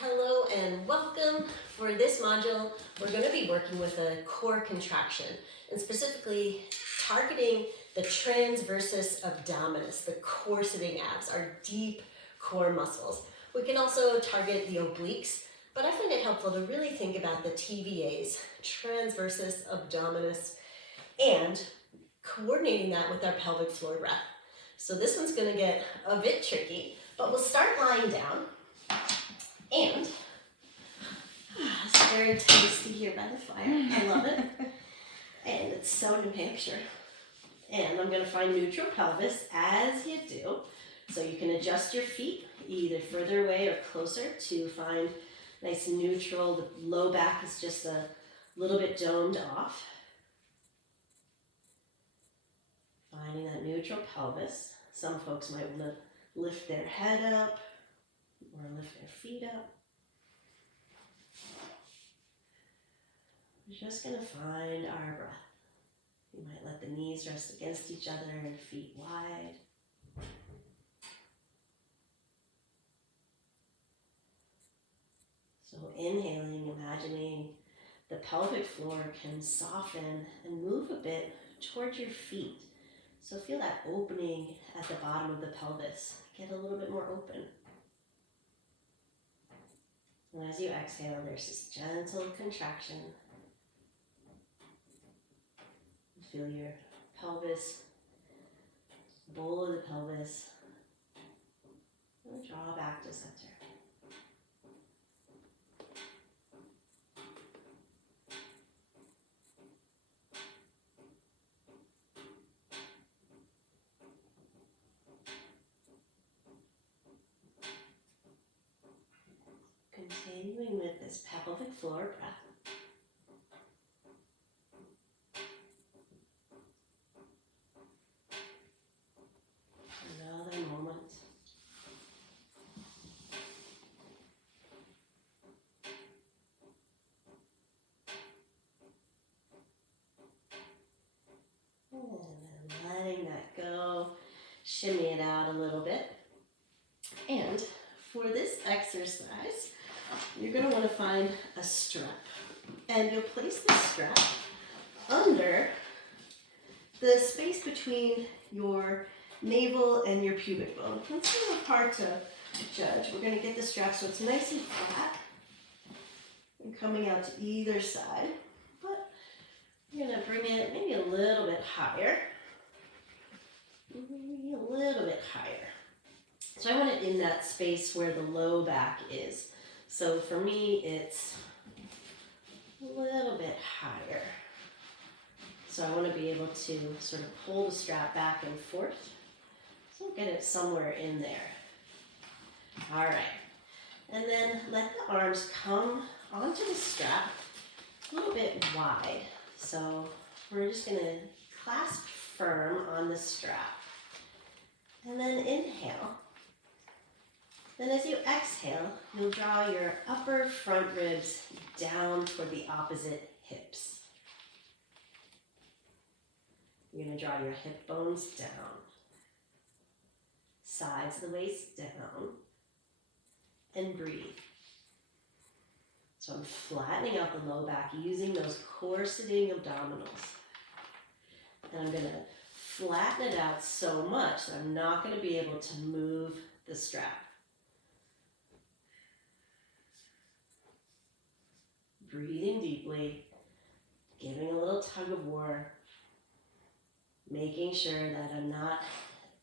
Hello and welcome. For this module, we're going to be working with a core contraction and specifically targeting the transversus abdominis, the core sitting abs, our deep core muscles. We can also target the obliques, but I find it helpful to really think about the TVAs, transversus abdominis, and coordinating that with our pelvic floor breath. So this one's going to get a bit tricky, but we'll start lying down. And it's very tasty here by the fire. I love it. And it's so New Hampshire. And I'm going to find neutral pelvis as you do. So you can adjust your feet either further away or closer to find nice and neutral. The low back is just a little bit domed off. Finding that neutral pelvis. Some folks might lift their head up or lift their feet up. We're just going to find our breath. You might let the knees rest against each other and feet wide. So inhaling, imagining the pelvic floor can soften and move a bit towards your feet. So feel that opening at the bottom of the pelvis. Get a little bit more open. And as you exhale, there's this gentle contraction. Feel your pelvis, bowl of the pelvis, and draw back to center. Continuing with this pelvic floor breath. Another moment. And then letting that go, shimmy it out a little bit. And for this exercise, you're going to want to find a strap. And you'll place the strap under the space between your navel and your pubic bone. That's a little hard to judge. We're going to get the strap so it's nice and flat and coming out to either side. But we're going to bring it maybe a little bit higher. Maybe a little bit higher. So I want it in that space where the low back is. So for me, it's a little bit higher. So I want to be able to sort of pull the strap back and forth. So get it somewhere in there. All right. And then let the arms come onto the strap a little bit wide. So we're just going to clasp firm on the strap. And then inhale. Then as you exhale, you'll draw your upper front ribs down toward the opposite hips. You're going to draw your hip bones down. Sides of the waist down. And breathe. So I'm flattening out the low back using those core sitting abdominals. And I'm going to flatten it out so much that I'm not going to be able to move the strap. Breathing deeply, giving a little tug of war, making sure that I'm not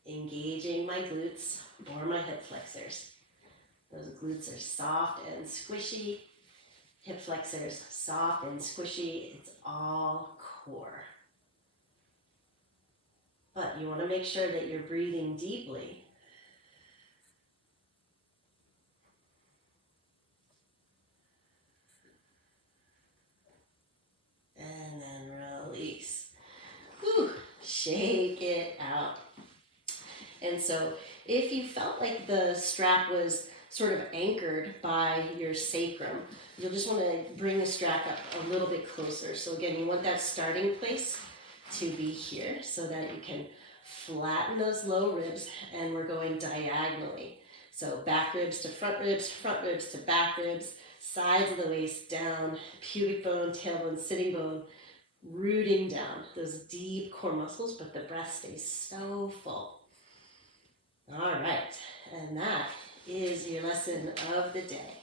engaging my glutes or my hip flexors. Those glutes are soft and squishy, hip flexors soft and squishy. It's all core. But you want to make sure that you're breathing deeply. And then release. Whew, shake it out. And so if you felt like the strap was sort of anchored by your sacrum, you'll just want to bring the strap up a little bit closer. So again, you want that starting place to be here so that you can flatten those low ribs, and we're going diagonally. So back ribs to front ribs to back ribs, sides of the waist down, pubic bone, tailbone, sitting bone, rooting down those deep core muscles, but the breath stays so full. All right, and that is your lesson of the day.